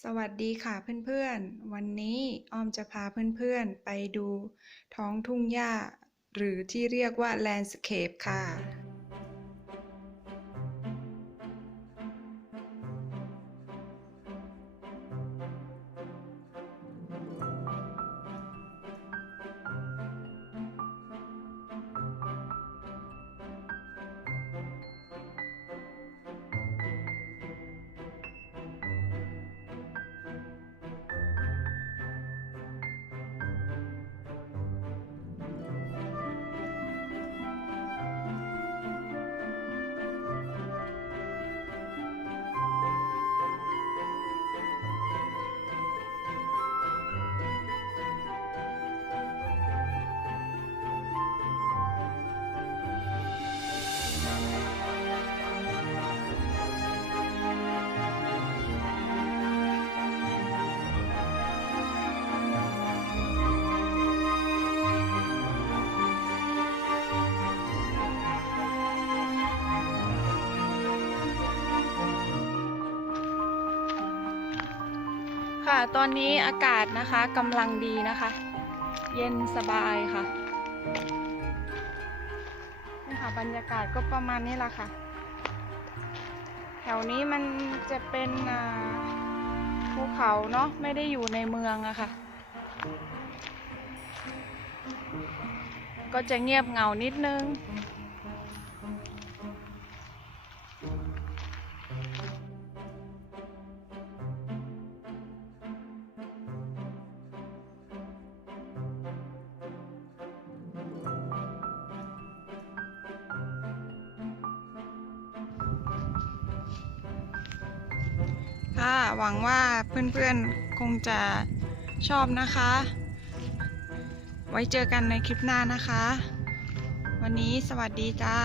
สวัสดีค่ะเพื่อนๆ วันนี้ออมจะพาเพื่อนๆ ไปดูท้องทุ่งหญ้า หรือที่เรียกว่าแลนด์สเคปค่ะ ค่ะ ตอนนี้อากาศนะคะกำลังดีนะคะ เย็นสบายค่ะนี่ค่ะบรรยากาศก็ประมาณนี้ละค่ะ แถวนี้มันจะเป็นภูเขาเนาะไม่ได้อยู่ในเมืองอะค่ะ ก็จะเงียบเหงานิดนึง ค่ะ หวังว่าเพื่อนๆคงจะชอบนะคะ ไว้เจอกันในคลิปหน้านะคะ วันนี้สวัสดีจ้า